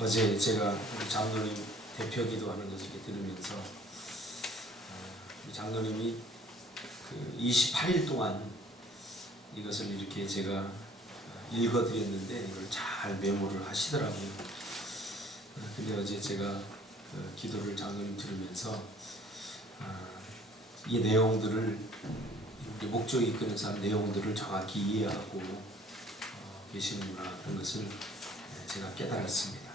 어제 제가 우리 장로님 대표 기도하는 것을 이렇게 들으면서 우리 장로님이 그 28일 동안 이것을 이렇게 제가 읽어드렸는데 이걸 잘 메모를 하시더라고요. 근데 어제 제가 기도를 장로님 들으면서 이 내용들을 우리 목적이 이끄는 삶 내용들을 정확히 이해하고 계시는구나 그런 것을 제가 깨달았습니다.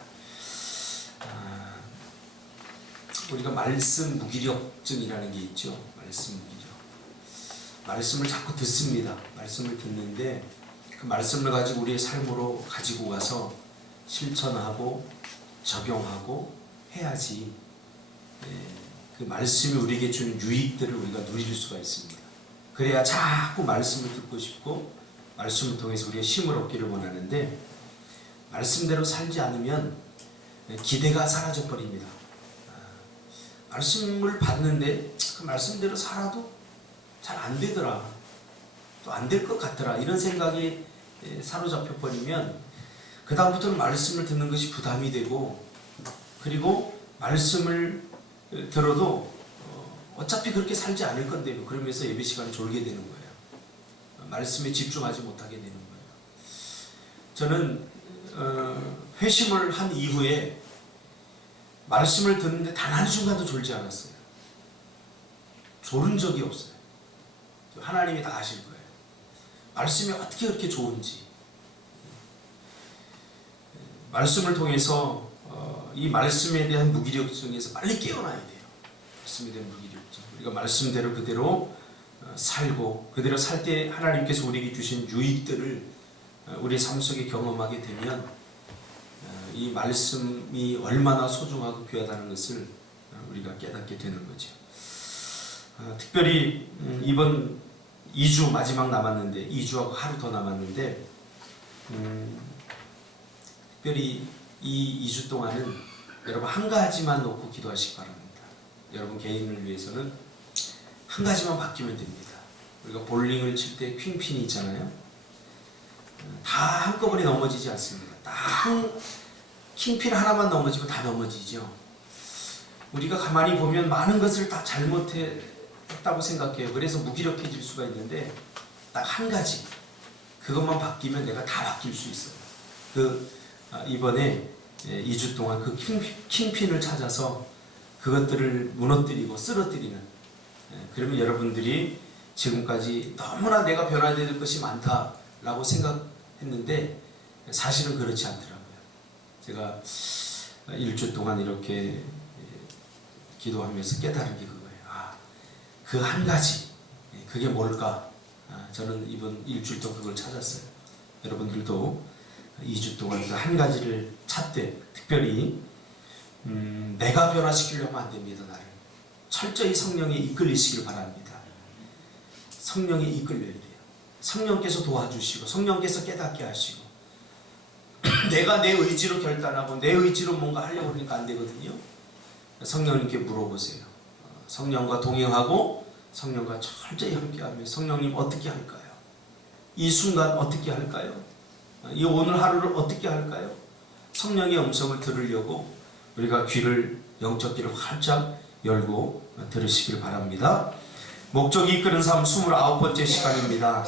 우리가 말씀 무기력증이라는 게 있죠. 말씀 무기력. 말씀을 자꾸 듣습니다. 말씀을 듣는데 그 말씀을 가지고 우리의 삶으로 가지고 가서 실천하고 적용하고 해야지 그 말씀이 우리에게 주는 유익들을 우리가 누릴 수가 있습니다. 그래야 자꾸 말씀을 듣고 싶고 말씀을 통해서 우리가 힘을 얻기를 원하는데 말씀대로 살지 않으면 기대가 사라져 버립니다. 말씀을 받는데 그 말씀대로 살아도 잘 안 되더라, 또 안 될 것 같더라, 이런 생각이 사로잡혀 버리면 그 다음부터는 말씀을 듣는 것이 부담이 되고, 그리고 말씀을 들어도 어차피 그렇게 살지 않을 건데 그러면서 예배 시간에 졸게 되는 거예요. 말씀에 집중하지 못하게 되는 거예요. 저는 회심을 한 이후에 말씀을 듣는데 단 한순간도 졸지 않았어요. 졸은 적이 없어요. 하나님이 다 아실 거예요. 말씀이 어떻게 그렇게 좋은지. 말씀을 통해서 이 말씀에 대한 무기력증에서 빨리 깨어나야 돼요. 말씀에 대한 무기력증. 우리가 말씀대로 그대로 살고 그대로 살 때 하나님께서 우리에게 주신 유익들을 우리의 삶 속에 경험하게 되면 이 말씀이 얼마나 소중하고 귀하다는 것을 우리가 깨닫게 되는 거죠. 특별히 이번 2주 마지막 남았는데 2주하고 하루 더 남았는데 특별히 이 2주 동안은 여러분 한 가지만 놓고 기도하시기 바랍니다. 여러분 개인을 위해서는 한 가지만 바뀌면 됩니다. 우리가 볼링을 칠 때 퀸핀이 있잖아요. 다 한꺼번에 넘어지지 않습니다. 킹핀 하나만 넘어지고 다 넘어지죠. 우리가 가만히 보면 많은 것을 다 잘못했다고 생각해요. 그래서 무기력해질 수가 있는데 딱 한 가지 그것만 바뀌면 내가 다 바뀔 수 있어요. 이번에 2주 동안 그 킹핀을 찾아서 그것들을 무너뜨리고 쓰러뜨리는, 그러면 여러분들이 지금까지 너무나 내가 변화해야 될 것이 많다라고 생각했는데 사실은 그렇지 않더라고요. 제가 1주 동안 이렇게 기도하면서 깨달은 게 그거예요. 그 한 가지, 그게 뭘까? 저는 이번 일주일 동안 그걸 찾았어요. 여러분들도 2주 동안 그 한 가지를 찾되, 특별히 내가 변화시키려면 안 됩니다. 나를 철저히 성령에 이끌리시길 바랍니다. 성령에 이끌려야 돼요. 성령께서 도와주시고 성령께서 깨닫게 하시고, 내가 내 의지로 결단하고 내 의지로 뭔가 하려고 하니까 안 되거든요. 성령님께 물어보세요. 성령과 동행하고 성령과 철저히 함께하며 성령님 어떻게 할까요? 이 순간 어떻게 할까요? 이 오늘 하루를 어떻게 할까요? 성령의 음성을 들으려고 우리가 영적 귀를 활짝 열고 들으시길 바랍니다. 목적이 이끄는 삶 29번째 시간입니다.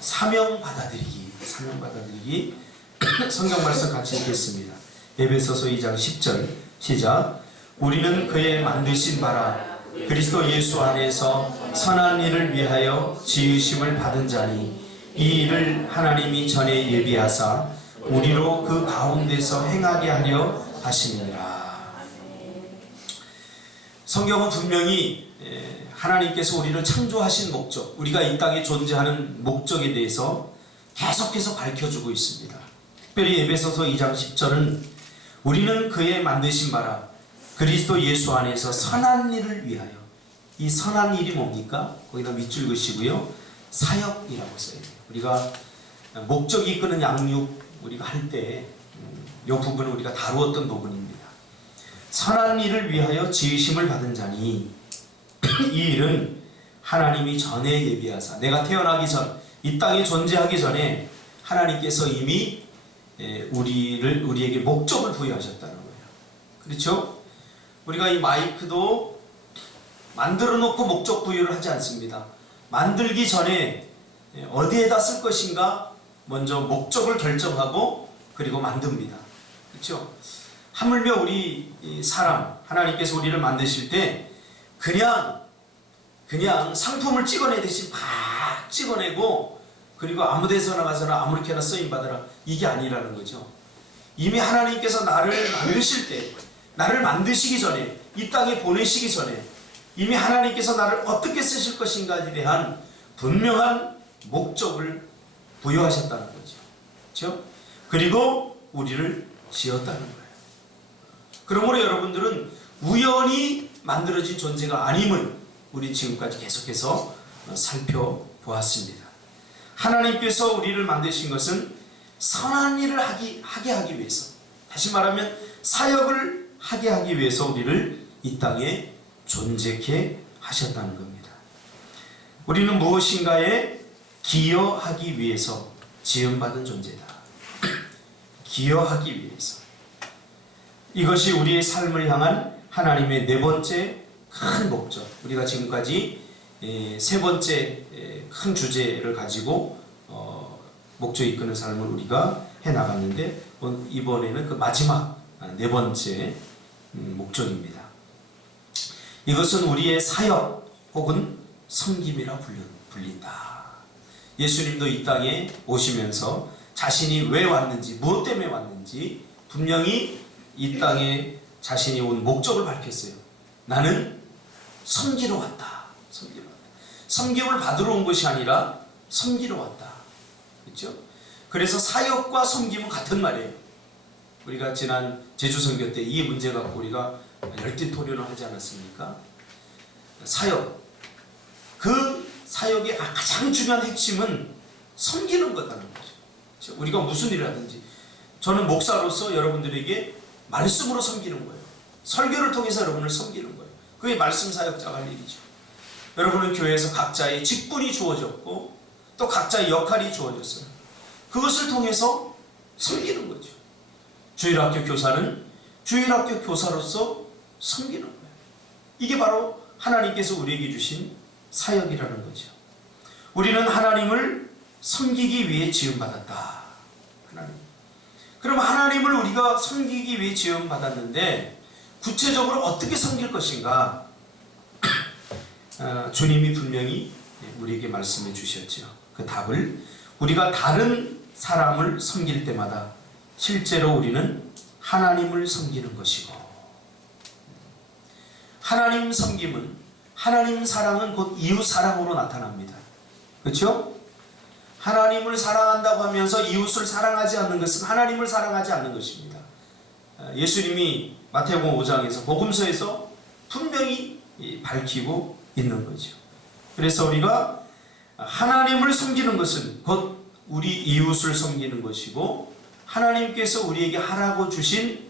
사명 받아들이기. 성경 말씀 같이 읽겠습니다. 에베소서 2장 10절 시작. 우리는 그의 만드신 바라 그리스도 예수 안에서 선한 일을 위하여 지으심을 받은 자니 이 일을 하나님이 전에 예비하사 우리로 그 가운데서 행하게 하려 하시느니라. 성경은 분명히 하나님께서 우리를 창조하신 목적, 우리가 이 땅에 존재하는 목적에 대해서 계속해서 밝혀주고 있습니다. 특별히 에베소서 2장 10절은 우리는 그의 만드신 바라 그리스도 예수 안에서 선한 일을 위하여. 이 선한 일이 뭡니까? 거기다 밑줄 그시고요, 사역이라고 써요. 우리가 목적이 이끄는 양육 우리가 할 때 이 부분은 우리가 다루었던 부분입니다. 선한 일을 위하여 지으심을 받은 자니 이 일은 하나님이 전에 예비하사, 내가 태어나기 전, 이 땅에 존재하기 전에 하나님께서 이미 우리에게 목적을 부여하셨다는 거예요. 그렇죠? 우리가 이 마이크도 만들어 놓고 목적 부여를 하지 않습니다. 만들기 전에 어디에다 쓸 것인가 먼저 목적을 결정하고 그리고 만듭니다. 그렇죠? 하물며 우리 사람, 하나님께서 우리를 만드실 때 그냥 상품을 찍어내듯이 막 찍어내고 그리고 아무 데서나 가서나 아무렇게나 쓰임받으라, 이게 아니라는 거죠. 이미 하나님께서 나를 만드실 때, 나를 만드시기 전에, 이 땅에 보내시기 전에 이미 하나님께서 나를 어떻게 쓰실 것인가에 대한 분명한 목적을 부여하셨다는 거죠. 그렇죠? 그리고 우리를 지었다는 거예요. 그러므로 여러분들은 우연히 만들어진 존재가 아님을 우리 지금까지 계속해서 살펴보았습니다. 하나님께서 우리를 만드신 것은 선한 일을 하게 하기 위해서, 다시 말하면 사역을 하게 하기 위해서 우리를 이 땅에 존재케 하셨다는 겁니다. 우리는 무엇인가에 기여하기 위해서 지음받은 존재다. 기여하기 위해서. 이것이 우리의 삶을 향한 하나님의 네 번째 큰 목적. 우리가 지금까지 세 번째 큰 주제를 가지고 목적 이끄는 삶을 우리가 해나갔는데, 이번에는 그 마지막 네 번째 목적입니다. 이것은 우리의 사역 혹은 섬김이라 불린다. 예수님도 이 땅에 오시면서 자신이 왜 왔는지, 무엇 때문에 왔는지 분명히 이 땅에 자신이 온 목적을 밝혔어요. 나는 섬기러 왔다. 섬김을 받으러 온 것이 아니라 섬기러 왔다. 그렇죠? 그래서 사역과 섬김은 같은 말이에요. 우리가 지난 제주 선교 때 이 문제 갖고 우리가 열띤 토론을 하지 않았습니까? 사역. 그 사역의 가장 중요한 핵심은 섬기는 거다는 거죠. 우리가 무슨 일을 하든지, 저는 목사로서 여러분들에게 말씀으로 섬기는 거예요. 설교를 통해서 여러분을 섬기는 거예요. 그게 말씀 사역자가 할 일이죠. 여러분은 교회에서 각자의 직분이 주어졌고 또 각자의 역할이 주어졌어요. 그것을 통해서 섬기는 거죠. 주일학교 교사는 주일학교 교사로서 섬기는 거예요. 이게 바로 하나님께서 우리에게 주신 사역이라는 거죠. 우리는 하나님을 섬기기 위해 지음받았다. 그럼 하나님을 우리가 섬기기 위해 지음받았는데 구체적으로 어떻게 섬길 것인가? 주님이 분명히 우리에게 말씀해 주셨죠. 그 답을, 우리가 다른 사람을 섬길 때마다 실제로 우리는 하나님을 섬기는 것이고, 하나님 섬김은, 하나님 사랑은 곧 이웃 사랑으로 나타납니다. 그렇죠? 하나님을 사랑한다고 하면서 이웃을 사랑하지 않는 것은 하나님을 사랑하지 않는 것입니다. 예수님이 마태복음 5장에서 복음서에서 분명히 밝히고 있는 거죠. 그래서 우리가 하나님을 섬기는 것은 곧 우리 이웃을 섬기는 것이고, 하나님께서 우리에게 하라고 주신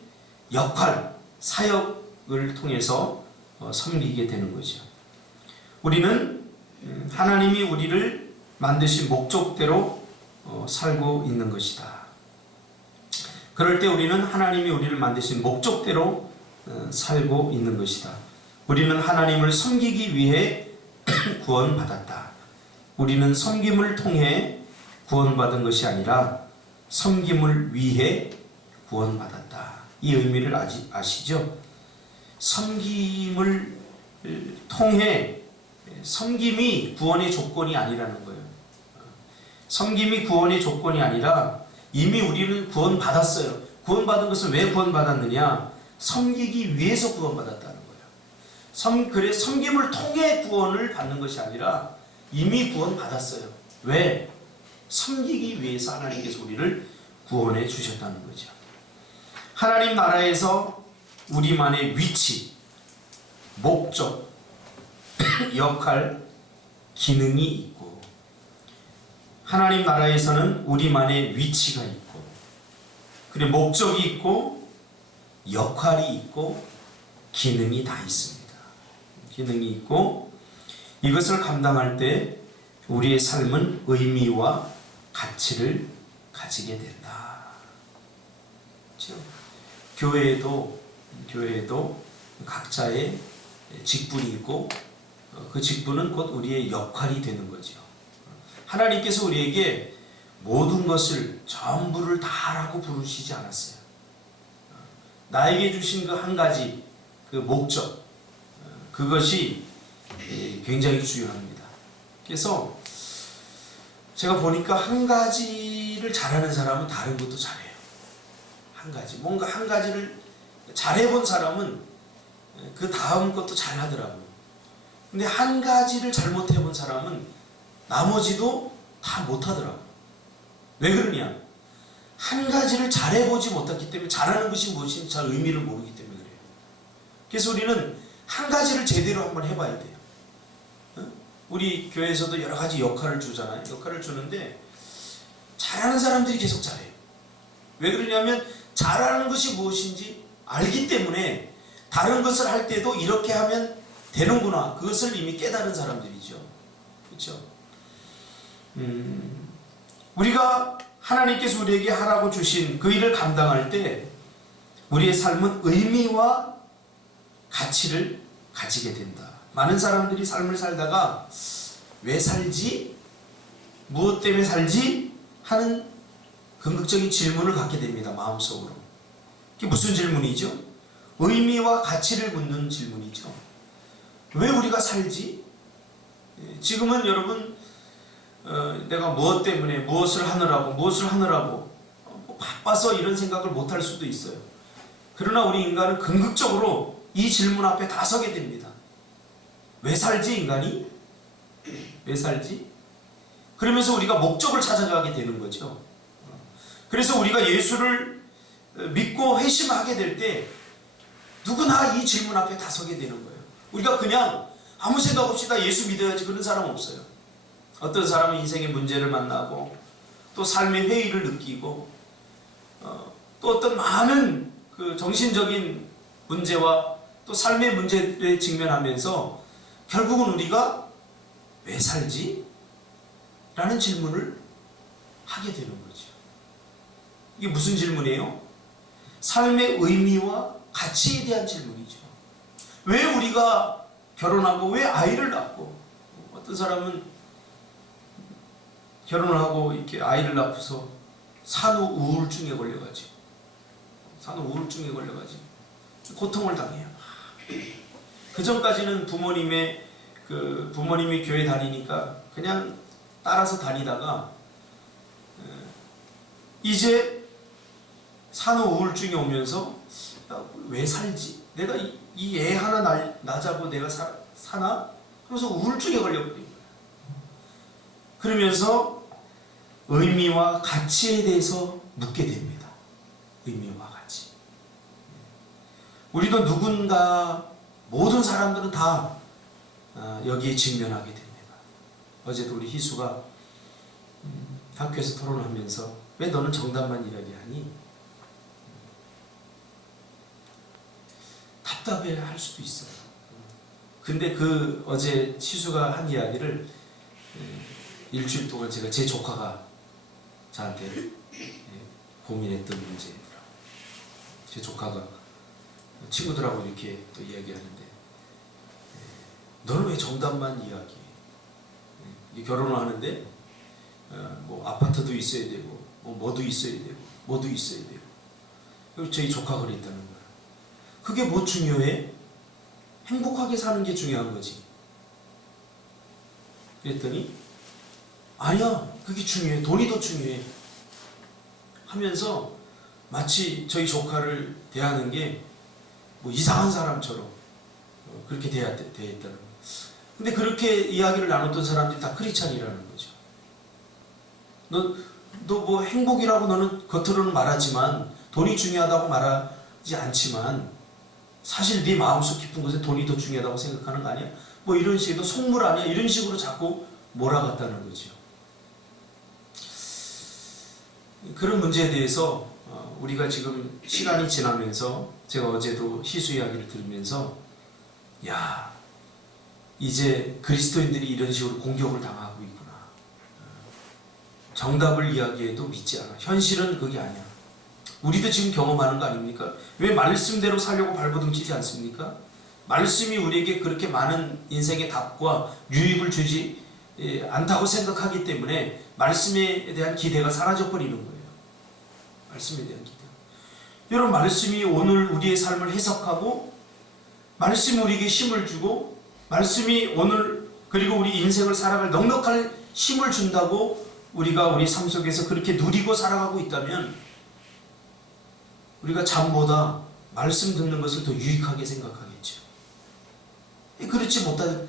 역할, 사역을 통해서 섬기게 되는 거죠. 우리는 하나님이 우리를 만드신 목적대로 살고 있는 것이다. 그럴 때 우리는 하나님이 우리를 만드신 목적대로 살고 있는 것이다. 우리는 하나님을 섬기기 위해 구원받았다. 우리는 섬김을 통해 구원받은 것이 아니라 섬김을 위해 구원받았다. 이 의미를 아시죠? 섬김을 통해, 섬김이 구원의 조건이 아니라는 거예요. 섬김이 구원의 조건이 아니라 이미 우리는 구원받았어요. 구원받은 것은 왜 구원받았느냐? 섬기기 위해서 구원받았다는 거예요. 그래 섬김을 통해 구원을 받는 것이 아니라 이미 구원받았어요. 왜? 섬기기 위해서 하나님께서 우리를 구원해 주셨다는 거죠. 하나님 나라에서 우리만의 위치, 목적, 역할, 기능이 있고, 하나님 나라에서는 우리만의 위치가 있고, 그리고 목적이 있고, 역할이 있고, 기능이 다 있습니다. 기능이 있고, 이것을 감당할 때 우리의 삶은 의미와 가치를 가지게 된다. 그렇죠? 교회에도 각자의 직분이 있고 그 직분은 곧 우리의 역할이 되는 거죠. 하나님께서 우리에게 모든 것을 전부를 다라고 부르시지 않았어요. 나에게 주신 그 한 가지 그 목적, 그것이 굉장히 중요합니다. 그래서 제가 보니까 한 가지를 잘하는 사람은 다른 것도 잘해요. 한 가지, 뭔가 한 가지를 잘해본 사람은 그 다음 것도 잘하더라고요. 근데 한 가지를 잘못해본 사람은 나머지도 다 못하더라고요. 왜 그러냐? 한 가지를 잘해보지 못했기 때문에 잘하는 것이 무엇인지 잘 의미를 모르기 때문에 그래요. 그래서 우리는 한 가지를 제대로 한번 해봐야 돼요. 우리 교회에서도 여러 가지 역할을 주잖아요. 역할을 주는데 잘하는 사람들이 계속 잘해요. 왜 그러냐면 잘하는 것이 무엇인지 알기 때문에 다른 것을 할 때도 이렇게 하면 되는구나. 그것을 이미 깨달은 사람들이죠. 그렇죠? 우리가 하나님께서 우리에게 하라고 주신 그 일을 감당할 때 우리의 삶은 의미와 가치를 가지게 된다. 많은 사람들이 삶을 살다가 왜 살지? 무엇 때문에 살지? 하는 궁극적인 질문을 갖게 됩니다. 마음속으로. 그게 무슨 질문이죠? 의미와 가치를 묻는 질문이죠. 왜 우리가 살지? 지금은 여러분 내가 무엇 때문에 무엇을 하느라고 바빠서 이런 생각을 못할 수도 있어요. 그러나 우리 인간은 궁극적으로 이 질문 앞에 다 서게 됩니다. 왜 살지 인간이? 왜 살지? 그러면서 우리가 목적을 찾아가게 되는 거죠. 그래서 우리가 예수를 믿고 회심하게 될 때 누구나 이 질문 앞에 다 서게 되는 거예요. 우리가 그냥 아무 생각 없이 다 예수 믿어야지 그런 사람 없어요. 어떤 사람은 인생의 문제를 만나고 또 삶의 회의를 느끼고 또 어떤 많은 그 정신적인 문제와 또 삶의 문제에 직면하면서 결국은 우리가 왜 살지? 라는 질문을 하게 되는 거죠. 이게 무슨 질문이에요? 삶의 의미와 가치에 대한 질문이죠. 왜 우리가 결혼하고 왜 아이를 낳고 어떤 사람은 결혼을 하고 이렇게 아이를 낳고서 산후 우울증에 걸려가지고 고통을 당해요. 그 전까지는 부모님이 교회 다니니까 그냥 따라서 다니다가 이제 산후 우울증이 오면서 왜 살지? 내가 이 애 하나 낳자고 내가 사나? 그래서 우울증에 걸려버린 거예요. 그러면서 의미와 가치에 대해서 묻게 됩니다. 의미와 가치. 우리도 누군가 모든 사람들은 다 여기에 직면하게 됩니다. 어제도 우리 희수가 학교에서 토론하면서 왜 너는 정답만 이야기하니? 답답해 할 수도 있어요. 근데 어제 희수가 한 이야기를 일주일 동안 제 조카가 저한테 고민했던 문제더라고요. 제 조카가 친구들하고 이렇게 또 이야기하는데 너는 왜 정답만 이야기해? 결혼을 하는데 뭐 아파트도 있어야 되고 뭐도 있어야 되고 뭐도 있어야 되고. 그리고 저희 조카가 그랬다는 거야. 그게 뭐 중요해? 행복하게 사는 게 중요한 거지. 그랬더니 아니야, 그게 중요해. 돈이 더 중요해. 하면서 마치 저희 조카를 대하는 게 뭐 이상한 사람처럼 그렇게 대했다는 거예요. 근데 그렇게 이야기를 나눴던 사람들이 다 크리스찬이라는 거죠. 너 뭐 행복이라고 너는 겉으로는 말하지만 돈이 중요하다고 말하지 않지만 사실 네 마음속 깊은 곳에 돈이 더 중요하다고 생각하는 거 아니야? 뭐 이런 식으로 속물 아니야? 이런 식으로 자꾸 몰아갔다는 거죠. 그런 문제에 대해서 우리가 지금 시간이 지나면서 제가 어제도 희수 이야기를 들으면서 야, 이제 그리스도인들이 이런 식으로 공격을 당하고 있구나. 정답을 이야기해도 믿지 않아. 현실은 그게 아니야. 우리도 지금 경험하는 거 아닙니까? 왜 말씀대로 살려고 발버둥 치지 않습니까? 말씀이 우리에게 그렇게 많은 인생의 답과 유익을 주지 않다고 생각하기 때문에 말씀에 대한 기대가 사라져 버리는 거예요. 말씀에 대한 기대. 여러분, 말씀이 오늘 우리의 삶을 해석하고 말씀이 우리에게 힘을 주고 말씀이 오늘 그리고 우리 인생을 살아갈 넉넉할 힘을 준다고 우리가 우리 삶 속에서 그렇게 누리고 살아가고 있다면 우리가 잠보다 말씀 듣는 것을 더 유익하게 생각하겠죠. 그렇지 못한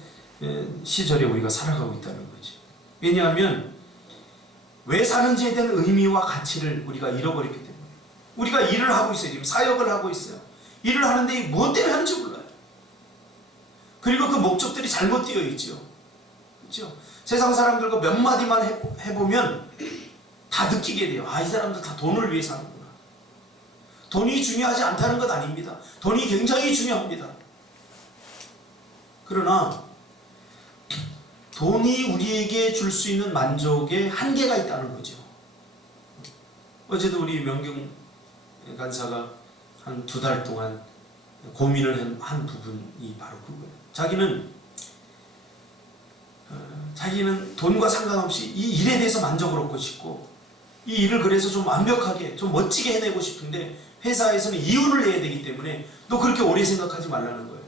시절에 우리가 살아가고 있다는 거죠. 왜냐하면 왜 사는지에 대한 의미와 가치를 우리가 잃어버렸기 때문에. 우리가 일을 하고 있어요. 지금 사역을 하고 있어요. 일을 하는데 무엇 때문에 하는지 몰라요. 그리고 그 목적들이 잘못 되어 있죠. 그렇죠? 세상 사람들과 몇 마디만 해보면 다 느끼게 돼요. 아, 이 사람들 다 돈을 위해 사는구나. 돈이 중요하지 않다는 것 아닙니다. 돈이 굉장히 중요합니다. 그러나 돈이 우리에게 줄 수 있는 만족에 한계가 있다는 거죠. 어제도 우리 명경 간사가 한 2달 동안 고민을 한 부분이 바로 그거예요. 자기는 돈과 상관없이 이 일에 대해서 만족을 얻고 싶고 이 일을 그래서 좀 완벽하게 좀 멋지게 해내고 싶은데 회사에서는 이혼을 해야 되기 때문에 너 그렇게 오래 생각하지 말라는 거예요.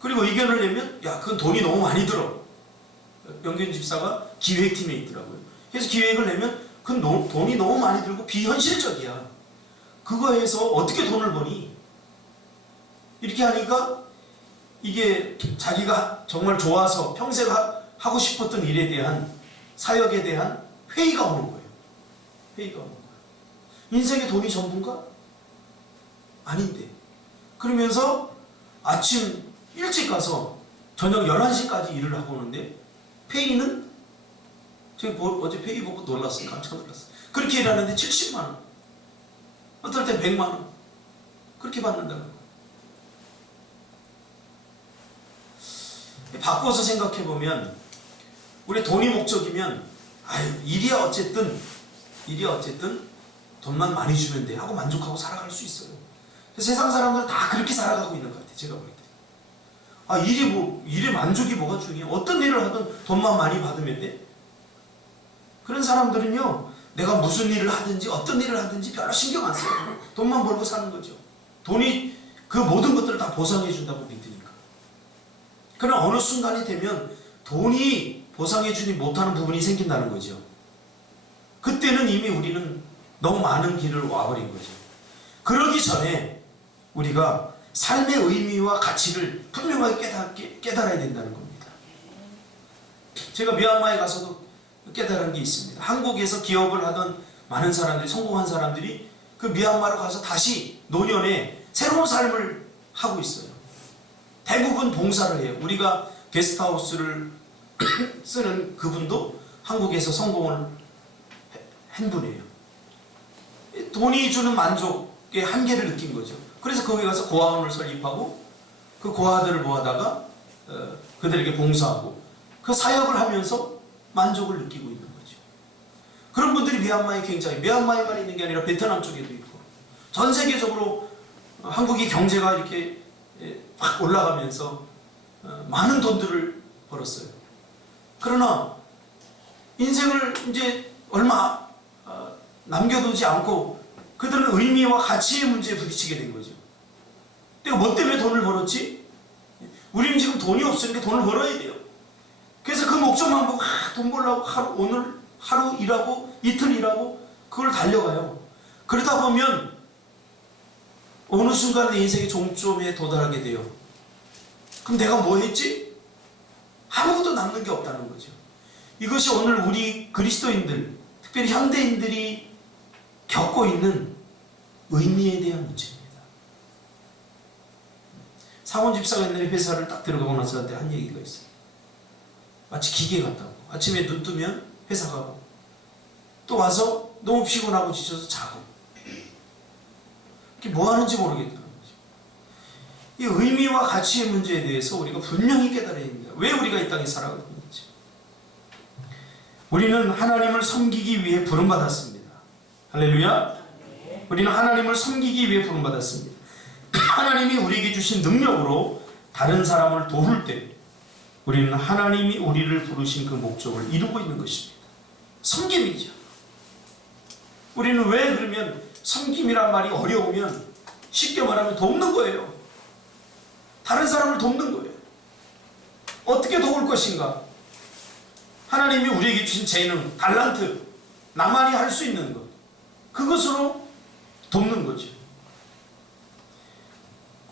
그리고 의견을 내면 야, 그건 돈이 너무 많이 들어. 명경 집사가 기획팀에 있더라고요. 그래서 기획을 내면 그건 돈이 너무 많이 들고 비현실적이야. 그거 해서 어떻게 돈을 버니? 이렇게 하니까 이게 자기가 정말 좋아서 평생 하고 싶었던 일에 대한 사역에 대한 회의가 오는 거예요. 회의가 오는 거예요. 인생의 돈이 전부인가? 아닌데. 그러면서 아침 일찍 가서 저녁 11시까지 일을 하고 오는데 페이는 제가 어제 페이 보고 놀랐어요. 깜짝 놀랐어요. 그렇게 일하는데 70만 원. 어떨 때 100만 원. 그렇게 받는다는 거예요. 바꿔서 생각해보면 우리 돈이 목적이면 일이야 어쨌든 돈만 많이 주면 돼 하고 만족하고 살아갈 수 있어요. 세상 사람들은 다 그렇게 살아가고 있는 것 같아요. 제가 볼 때. 일의 만족이 뭐가 중요해? 어떤 일을 하든 돈만 많이 받으면 돼? 그런 사람들은요, 내가 무슨 일을 하든지 어떤 일을 하든지 별로 신경 안 써요. 돈만 벌고 사는 거죠. 돈이 그 모든 것들을 다 보상해 준다고 믿으니까. 그러나 어느 순간이 되면 돈이 보상해주지 못하는 부분이 생긴다는 거죠. 그때는 이미 우리는 너무 많은 길을 와버린 거죠. 그러기 전에 우리가 삶의 의미와 가치를 분명하게 깨달아야 된다는 겁니다. 제가 미얀마에 가서도 깨달은 게 있습니다. 한국에서 기업을 하던 많은 사람들이, 성공한 사람들이 그 미얀마로 가서 다시 노년에 새로운 삶을 하고 있어요. 대부분 봉사를 해요. 우리가 게스트하우스를 쓰는 그분도 한국에서 성공을 한 분이에요. 돈이 주는 만족의 한계를 느낀 거죠. 그래서 거기 가서 고아원을 설립하고 그 고아들을 모아다가 그들에게 봉사하고 그 사역을 하면서 만족을 느끼고 있는 거죠. 그런 분들이 미얀마에만 있는 게 아니라 베트남 쪽에도 있고 전 세계적으로 한국이 경제가 이렇게 확 올라가면서 많은 돈들을 벌었어요. 그러나 인생을 이제 얼마 남겨두지 않고 그들은 의미와 가치의 문제에 부딪히게 된 거죠. 내가 뭐 때문에 돈을 벌었지? 우리는 지금 돈이 없으니까 돈을 벌어야 돼요. 그래서 그 목적만 보고 돈 벌려고 오늘 하루 일하고 이틀 일하고 그걸 달려가요. 그러다 보면 어느 순간 내 인생의 종점에 도달하게 돼요. 그럼 내가 뭐 했지? 아무것도 남는 게 없다는 거죠. 이것이 오늘 우리 그리스도인들, 특별히 현대인들이 겪고 있는 의미에 대한 문제입니다. 사원 집사가 옛날에 회사를 딱 들어가고 나서 한테 한 얘기가 있어요. 마치 기계 같다고. 아침에 눈 뜨면 회사 가고 또 와서 너무 피곤하고 지쳐서 자고. 이게 뭐 하는지 모르겠다는 거죠. 이 의미와 가치의 문제에 대해서 우리가 분명히 깨달아야 됩니다. 왜 우리가 이 땅에 살아가고 있는지. 우리는 하나님을 섬기기 위해 부름받았습니다. 할렐루야. 우리는 하나님을 섬기기 위해 부름받았습니다. 하나님이 우리에게 주신 능력으로 다른 사람을 도울 때 우리는 하나님이 우리를 부르신 그 목적을 이루고 있는 것입니다. 섬김이죠. 우리는 왜 그러면 섬김이란 말이 어려우면 쉽게 말하면 돕는 거예요. 다른 사람을 돕는 거예요. 어떻게 도울 것인가? 하나님이 우리에게 주신 재능, 달란트, 나만이 할 수 있는 것, 그것으로 돕는 거죠.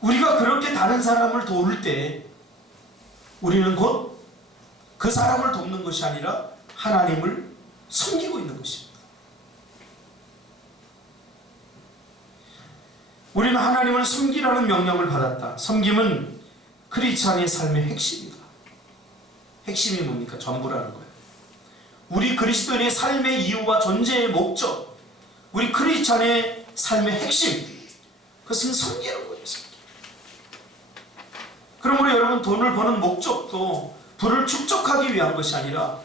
우리가 그렇게 다른 사람을 도울 때 우리는 곧 그 사람을 돕는 것이 아니라 하나님을 섬기고 있는 것입니다. 우리는 하나님을 섬기라는 명령을 받았다. 섬김은 크리스찬의 삶의 핵심이다. 핵심이 뭡니까? 전부라는 거예요. 우리 그리스도인의 삶의 이유와 존재의 목적, 우리 크리스찬의 삶의 핵심, 그것은 섬기는 거예요. 그러므로 여러분, 돈을 버는 목적도 부를 축적하기 위한 것이 아니라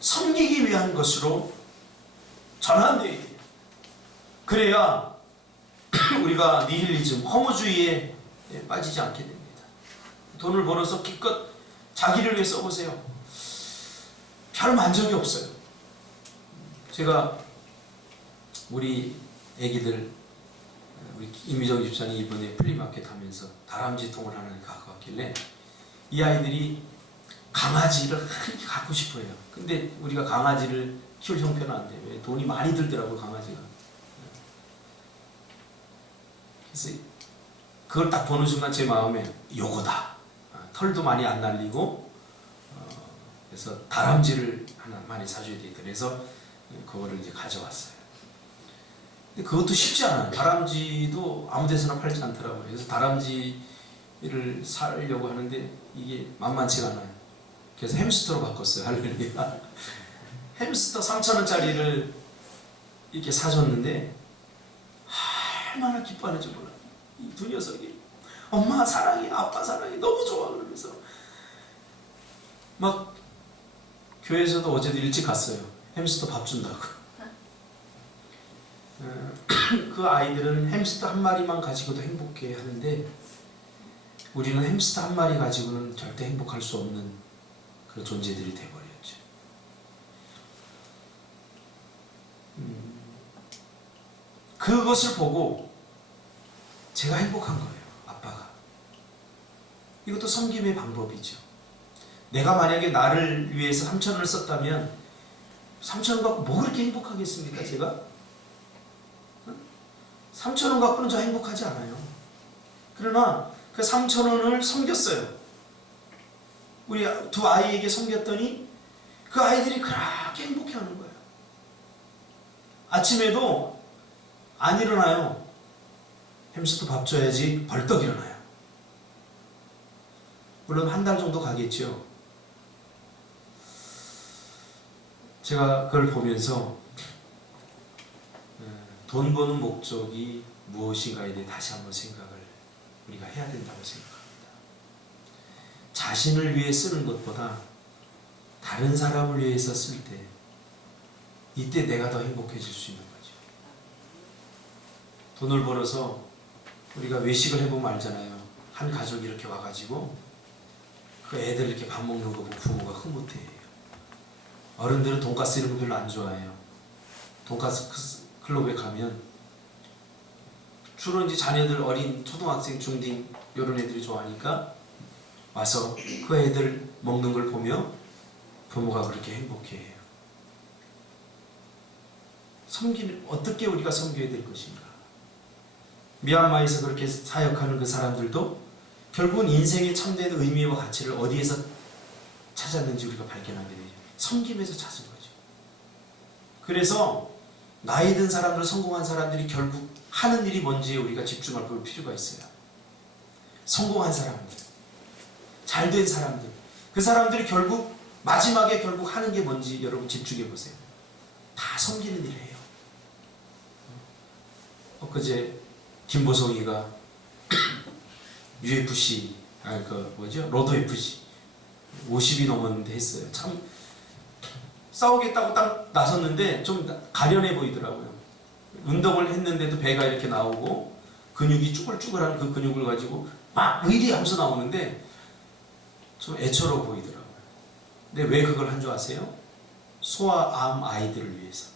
섬기기 위한 것으로 전환되어야 돼요. 그래야 우리가 니힐리즘, 허무주의에 빠지지 않게 됩니다. 돈을 벌어서 기껏 자기를 위해 써보세요. 별 만족이 없어요. 제가 우리 애기들, 우리 이미정 집사님 이번에 플리마켓 하면서 다람쥐통을 하나 갖고 왔길래 이 아이들이 강아지를 갖고 싶어요. 근데 우리가 강아지를 키울 형편은 안 돼요. 왜? 돈이 많이 들더라고요, 강아지가. 그래서 그걸 딱 보는 순간 제 마음에 요거다. 털도 많이 안 날리고, 그래서 다람쥐를 하나 많이 사줘야 되겠다. 그래서 그거를 이제 가져왔어요. 근데 그것도 쉽지 않아요. 다람쥐도 아무 데서나 팔지 않더라고요. 그래서 다람쥐를 사려고 하는데 이게 만만치가 않아요. 그래서 햄스터로 바꿨어요. 할렐루야. 햄스터 3,000원짜리를 이렇게 사줬는데 얼마나 기뻐하는지 몰라요. 이 두 녀석이 엄마 사랑해, 아빠 사랑해, 너무 좋아. 그러면서 막 교회에서도 어제도 일찍 갔어요. 햄스터 밥 준다고. 그 아이들은 햄스터 한 마리만 가지고도 행복해 하는데 우리는 햄스터 한 마리 가지고는 절대 행복할 수 없는 그런 존재들이 되어버렸죠. 그것을 보고 제가 행복한 거예요. 아빠가. 이것도 섬김의 방법이죠. 내가 만약에 나를 위해서 3,000원을 썼다면 3,000원 갖고 뭐 그렇게 행복하겠습니까? 제가? 3,000원 갖고는 저 행복하지 않아요. 그러나 그 3,000원을 섬겼어요. 우리 두 아이에게 섬겼더니 그 아이들이 그렇게 행복해하는 거예요. 아침에도 안 일어나요. 햄스터 밥 줘야지 벌떡 일어나요. 물론 한 달 정도 가겠죠. 제가 그걸 보면서 돈 버는 목적이 무엇인가에 대해 다시 한번 생각을 우리가 해야 된다고 생각합니다. 자신을 위해 쓰는 것보다 다른 사람을 위해서 쓸 때 이때 내가 더 행복해질 수 있는 거죠. 돈을 벌어서 우리가 외식을 해보면 알잖아요. 한 가족이 이렇게 와가지고 그 애들 이렇게 밥 먹는 거 보고 부모가 흐뭇해해요. 어른들은 돈가스 이런 거 별로 안 좋아해요. 돈가스 클럽에 가면 주로 이제 자녀들 어린 초등학생, 중딩 이런 애들이 좋아하니까 와서 그 애들 먹는 걸 보며 부모가 그렇게 행복해해요. 어떻게 우리가 섬겨야 될 것인가? 미얀마에서 그렇게 사역하는 그 사람들도 결국은 인생의 참된 의미와 가치를 어디에서 찾았는지 우리가 발견하게 되죠. 섬김에서 찾은 거죠. 그래서 나이 든 사람들, 성공한 사람들이 결국 하는 일이 뭔지에 우리가 집중할 필요가 있어요. 성공한 사람들, 잘된 사람들, 그 사람들이 결국 마지막에 결국 하는 게 뭔지 여러분 집중해 보세요. 다 섬기는 일을 해요. 엊그제 김보성이가 UFC, 로드 FC 50이 넘었는데 했어요. 참 싸우겠다고 딱 나섰는데 좀 가련해 보이더라고요. 운동을 했는데도 배가 이렇게 나오고 근육이 쭈글쭈글한 그 근육을 가지고 막 의리 하면서 나오는데 좀 애처로워 보이더라고요. 근데 왜 그걸 한 줄 아세요? 소아암 아이들을 위해서.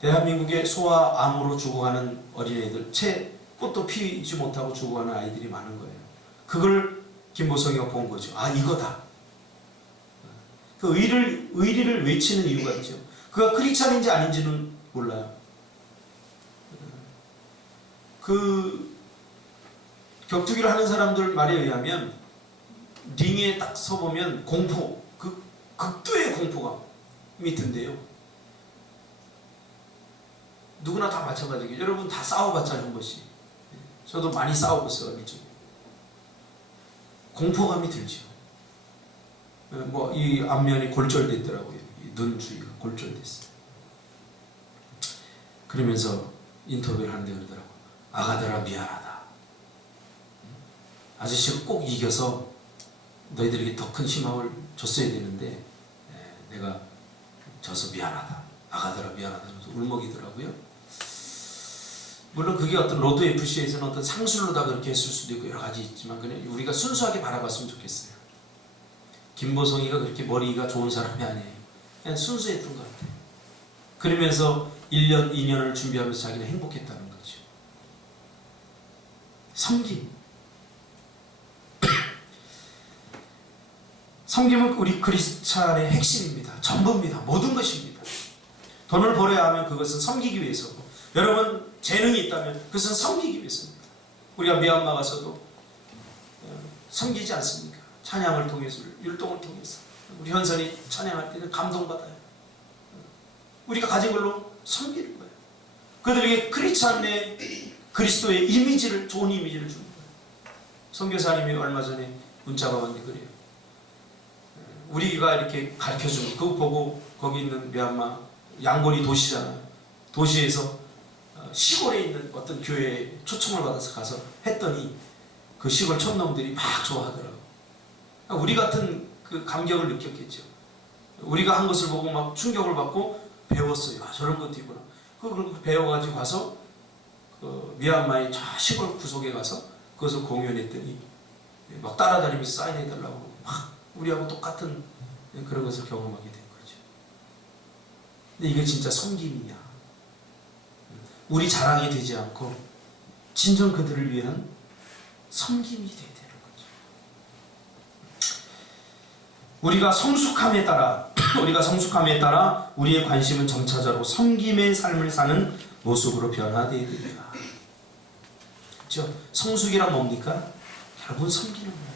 대한민국에 소아암으로 죽어가는 어린애들, 채 꽃도 피지 못하고 죽어가는 아이들이 많은 거예요. 그걸 김보성이가 본 거죠. 아, 이거다. 그 의리를 외치는 이유가 있죠. 그가 크리스찬인지 아닌지는 몰라요. 그 격투기를 하는 사람들 말에 의하면 링에 딱 서보면 공포, 그 극도의 공포감이 든대요. 누구나 다 마찬가지겠죠. 여러분 다 싸워봤잖아요, 한 번씩. 저도 많이 싸워봤어요, 어릴 적에. 공포감이 들죠. 뭐 이 앞면이 골절됐더라고요. 눈 주위가 골절됐어요. 그러면서 인터뷰를 하는데 그러더라고요. 아가들아 미안하다. 아저씨가 꼭 이겨서 너희들에게 더 큰 희망을 줬어야 되는데 내가 져서 미안하다. 아가들아 미안하다. 울먹이더라고요. 물론 그게 어떤 로드 FC에서는 어떤 상술로 다 그렇게 했을 수도 있고 여러 가지 있지만 그냥 우리가 순수하게 바라봤으면 좋겠어요. 김보성이가 그렇게 머리가 좋은 사람이 아니에요. 그냥 순수했던 것 같아요. 그러면서 1년, 2년을 준비하면서 자기는 행복했다는 거죠. 섬김. 섬김은 우리 크리스찬의 핵심입니다. 전부입니다. 모든 것입니다. 돈을 벌어야 하면 그것은 섬기기 위해서고, 여러분 재능이 있다면 그것은 섬기기 위해서입니다. 우리가 미얀마 가서도 섬기지 않습니까? 찬양을 통해서, 율동을 통해서 우리 현선이 찬양할 때는 감동받아요. 우리가 가진 걸로 섬기는 거예요. 그들에게 크리스찬의 그리스도의 이미지를, 좋은 이미지를 주는 거예요. 선교사님이 얼마 전에 문자가 왔는데 그래요. 우리가 이렇게 가르쳐주는 그거 보고 거기 있는 미얀마 양고리 도시잖아요. 도시에서 시골에 있는 어떤 교회에 초청을 받아서 가서 했더니 그 시골 촌놈들이 막 좋아하더라고요. 우리 같은 그 감격을 느꼈겠죠. 우리가 한 것을 보고 막 충격을 받고 배웠어요. 아, 저런 것도 있구나. 그걸 배워가지고 가서 그 미얀마의 저 시골 구석에 가서 그것을 공연했더니 막 따라다니면서 사인해달라고 막 우리하고 똑같은 그런 것을 경험하게 된 거죠. 근데 이게 진짜 섬김이냐? 우리 자랑이 되지 않고 진정 그들을 위한 섬김이 되어야 되는 거죠. 우리가 성숙함에 따라 우리의 관심은 점차적으로 섬김의 삶을 사는 모습으로 변화되어야 됩니다. 그렇죠? 성숙이란 뭡니까? 결국은 섬기는 거예요.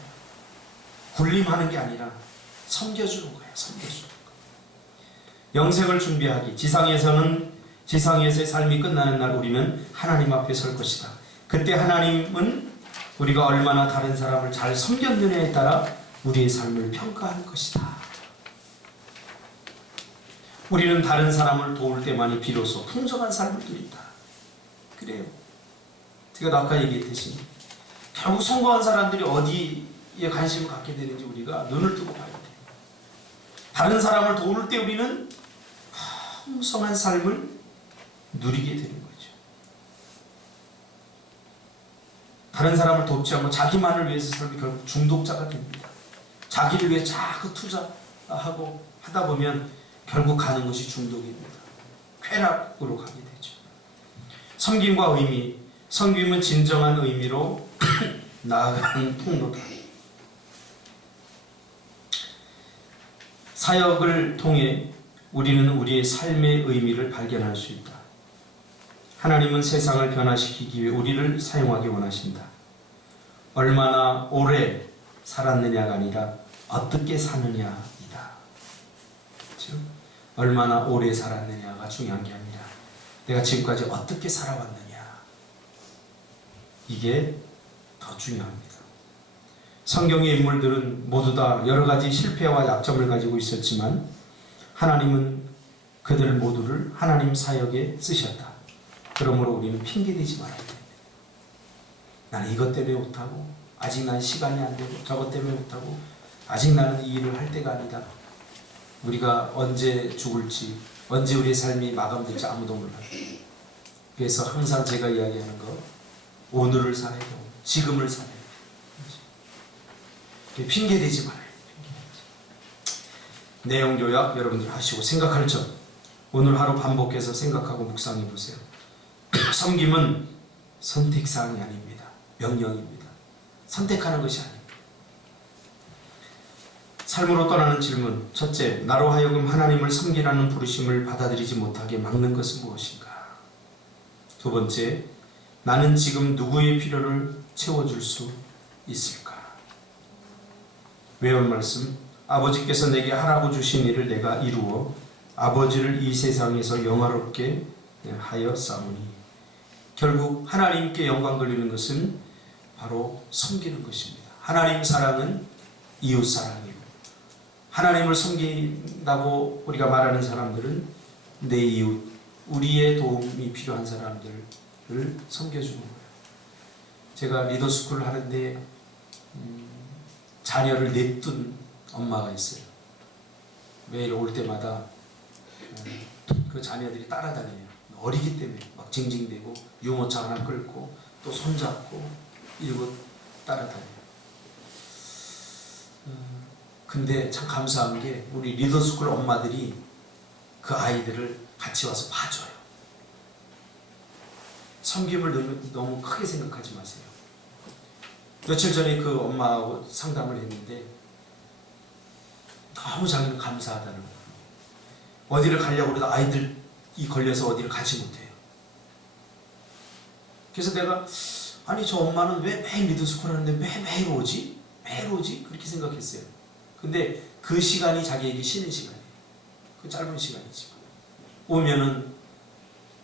군림하는 게 아니라 섬겨주는 거예요. 섬겨주는 거예요. 영생을 준비하기. 지상에서의 삶이 끝나는 날 우리는 하나님 앞에 설 것이다. 그때 하나님은 우리가 얼마나 다른 사람을 잘 섬겼느냐에 따라 우리의 삶을 평가할 것이다. 우리는 다른 사람을 도울 때만이 비로소 풍성한 삶을 누린다. 그래요. 제가 아까 얘기했듯이 결국 성공한 사람들이 어디에 관심을 갖게 되는지 우리가 눈을 뜨고 봐야 돼요. 다른 사람을 도울 때 우리는 풍성한 삶을 누리게 되는 거죠. 다른 사람을 돕지 않고 자기만을 위해서 살면 결국 중독자가 됩니다. 자기를 위해 자꾸 투자하고 하다 보면 결국 가는 것이 중독입니다. 쾌락으로 가게 되죠. 섬김과 의미. 섬김은 진정한 의미로 나아가는 통로다. 사역을 통해 우리는 우리의 삶의 의미를 발견할 수 있다. 하나님은 세상을 변화시키기 위해 우리를 사용하기 원하신다. 얼마나 오래 살았느냐가 아니라 어떻게 사느냐이다. 그렇죠? 얼마나 오래 살았느냐가 중요한 게 아니라 내가 지금까지 어떻게 살아왔느냐, 이게 더 중요합니다. 성경의 인물들은 모두 다 여러 가지 실패와 약점을 가지고 있었지만 하나님은 그들 모두를 하나님 사역에 쓰셨다. 그러므로 우리는 핑계대지 말아야 됩니다. 나는 이것 때문에 못하고, 아직 난 시간이 안 되고, 저것 때문에 못하고, 아직 나는 이 일을 할 때가 아니다. 우리가 언제 죽을지, 언제 우리의 삶이 마감될지 아무도 몰라요. 그래서 항상 제가 이야기하는 거, 오늘을 살아야 돼. 지금을 살아야 돼. 핑계대지 말아요. 내용 요약 여러분들 하시고 생각할 점, 오늘 하루 반복해서 생각하고 묵상해 보세요. 섬김은 선택사항이 아닙니다. 명령입니다. 선택하는 것이 아닙니다. 삶으로 떠나는 질문. 첫째, 나로 하여금 하나님을 섬기라는 부르심을 받아들이지 못하게 막는 것은 무엇인가? 두 번째, 나는 지금 누구의 필요를 채워줄 수 있을까? 외운 말씀. 아버지께서 내게 하라고 주신 일을 내가 이루어 아버지를 이 세상에서 영화롭게 하였사오니. 결국 하나님께 영광 돌리는 것은 바로 섬기는 것입니다. 하나님 사랑은 이웃 사랑이고, 하나님을 섬긴다고 우리가 말하는 사람들은 내 이웃, 우리의 도움이 필요한 사람들을 섬겨주는 거예요. 제가 리더스쿨을 하는데 자녀를 냅둔 엄마가 있어요. 매일 올 때마다 그 자녀들이 따라다녀요. 어리기 때문에 막 징징대고 유모차 하나 끌고 또 손잡고 이러고 따라다녀요. 근데 참 감사한 게 우리 리더스쿨 엄마들이 그 아이들을 같이 와서 봐줘요. 섬김을 너무 크게 생각하지 마세요. 며칠 전에 그 엄마하고 상담을 했는데 너무 자기는 감사하다는 거예요. 어디를 가려고 해도 아이들이 걸려서 어디를 가지 못해요. 그래서 내가 아니 저 엄마는 왜 매일 리더스쿨 하는데 왜 매일 오지? 매일 오지? 그렇게 생각했어요. 근데 그 시간이 자기에게 쉬는 시간이에요. 그 짧은 시간이지. 오면은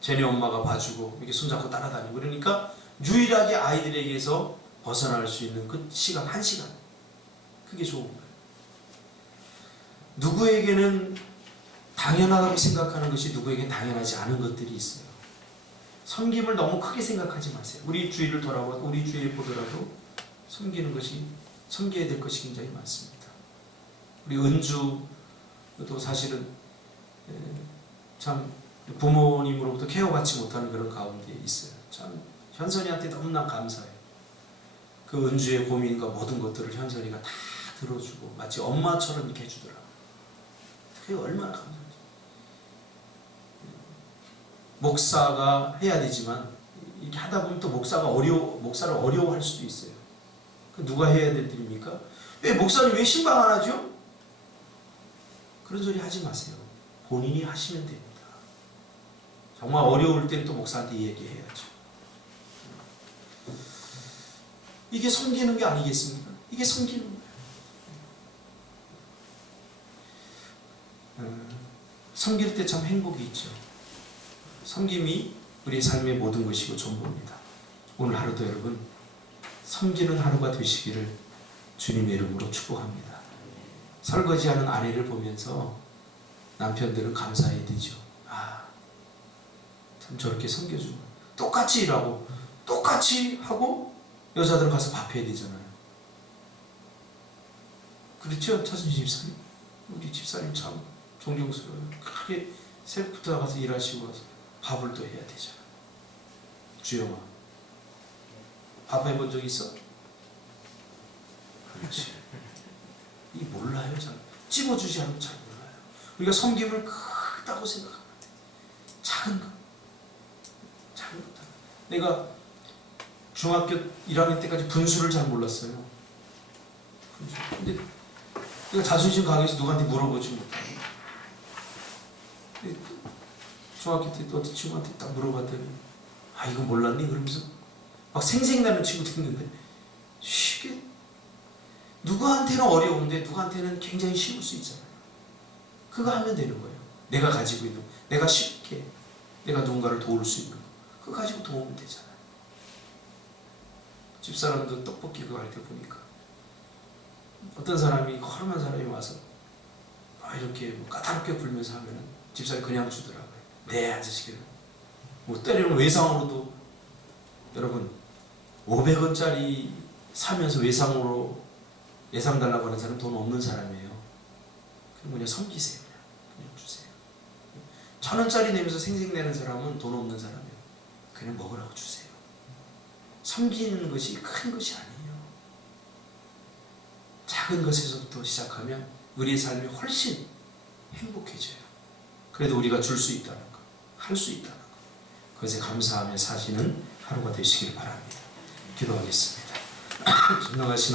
쟤네 엄마가 봐주고 이렇게 손잡고 따라다니고 그러니까 유일하게 아이들에게서 벗어날 수 있는 그 시간, 한 시간. 그게 좋은 거예요. 누구에게는 당연하다고 생각하는 것이 누구에게는 당연하지 않은 것들이 있어요. 섬김을 너무 크게 생각하지 마세요. 우리 주위를 돌아봐, 우리 주위에 보더라도 섬기는 것이, 섬겨야 될 것이 굉장히 많습니다. 우리 은주도 사실은 참 부모님으로부터 케어받지 못하는 그런 가운데 있어요. 참 현선이한테 너무나 감사해요. 그 은주의 고민과 모든 것들을 현선이가 다 들어주고 마치 엄마처럼 이렇게 해주더라고요. 그게 얼마나 감사하죠. 목사가 해야 되지만 이렇게 하다 보면 또 목사를 어려워할 수도 있어요. 그 누가 해야 될 일입니까? 왜 목사님 왜 신방 안 하죠? 그런 소리 하지 마세요. 본인이 하시면 됩니다. 정말 어려울 때는 또 목사한테 얘기해야죠. 이게 섬기는 게 아니겠습니까? 이게 섬기는 거예요. 섬길 때 참 행복이 있죠. 섬김이 우리의 삶의 모든 것이고 전부입니다. 오늘 하루도 여러분 섬기는 하루가 되시기를 주님의 이름으로 축복합니다. 설거지하는 아내를 보면서 남편들은 감사해야 되죠. 참 저렇게 섬겨주고 똑같이 일하고 똑같이 하고 여자들 가서 밥 해야 되잖아요. 그렇죠? 차순희 집사님? 우리 집사님 참 존경스러워요. 크게 새벽부터 나가서 일하시고 와서 밥을 또 해야 되잖아. 주영아, 밥 해본 적 있어? 그렇지. 이 몰라요, 잘. 찝어주지 않으면 잘 몰라요. 우리가 섬김을 크다고 생각하면 돼. 작은 거. 작은 거. 내가 중학교 1학년 때까지 분수를 잘 몰랐어요. 근데 내가 자존심 강해서 누구한테 물어보지 못하고. 중학교 때 어떤 친구한테 딱 물어봤더니 이거 몰랐니? 그러면서 막 생색나는 친구도 있는데 쉽게 누구한테는 어려운데 누구한테는 굉장히 쉬울 수 있잖아요. 그거 하면 되는 거예요. 내가 가지고 있는, 내가 쉽게 내가 누군가를 도울 수 있는 그거 가지고 도우면 되잖아요. 집사람도 떡볶이 그거 할 때 보니까 어떤 사람이 허름한 사람이 와서 이렇게 뭐 까다롭게 굴면서 하면은 집사람이 그냥 주더라고요. 네 아저씨는 뭐 때리는 외상으로도 여러분 500원짜리 사면서 외상으로 예상 달라고 하는 사람은 돈 없는 사람이에요. 그럼 그냥 섬기세요. 그냥 주세요. 1000원짜리 내면서 생색내는 사람은 돈 없는 사람이에요. 그냥 먹으라고 주세요. 섬기는 것이 큰 것이 아니에요. 작은 것에서부터 시작하면 우리의 삶이 훨씬 행복해져요. 그래도 우리가 줄 수 있다는 것, 할 수 있다는 것, 그것에 감사하며 사시는 하루가 되시길 바랍니다. 기도하겠습니다. 진정하신